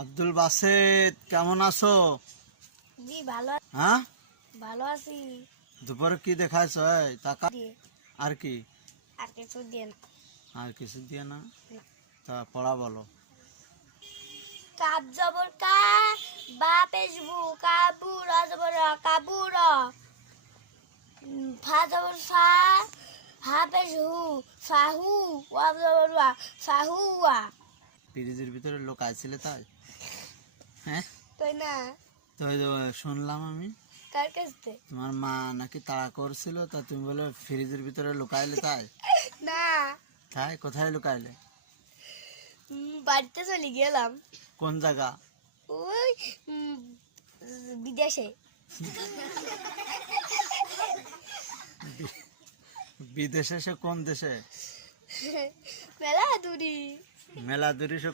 আব্দুল বাসেত, কেমন আছো? জি ভালো হ্যাঁ, ভালো আছি। দুপুরে কি দেখাইছো? এই টাকা দিয়ে আর কি? আর কিছু দিয়ে না। আর কিছু দিয়ে না? তা পড়া বলো। কাব জবর কা, বা পেশবু কাবুর, জবর কাবুর, ফা জবর ফা, হা পেশহু ফাহু, ওয়া জবর ওয়া ফাহুয়া। ফ্রিজের ভিতরে লোক আইছিলে তাই? হ্যাঁ, তাই না? তো ওই যে শুনলাম আমি কার কাছে? তোমার মা নাকি তাড়া করছিল, তা তুমি বলে ফ্রিজের ভিতরে লুকাইলে তাই? না, তাই কোথায় লুকাইলে? বাড়িতে চলে গেলাম। কোন জায়গা? ওই বিদেশে। বিদেশে? সে কোন দেশে? মেলা দূরি। মেলা দূরে সে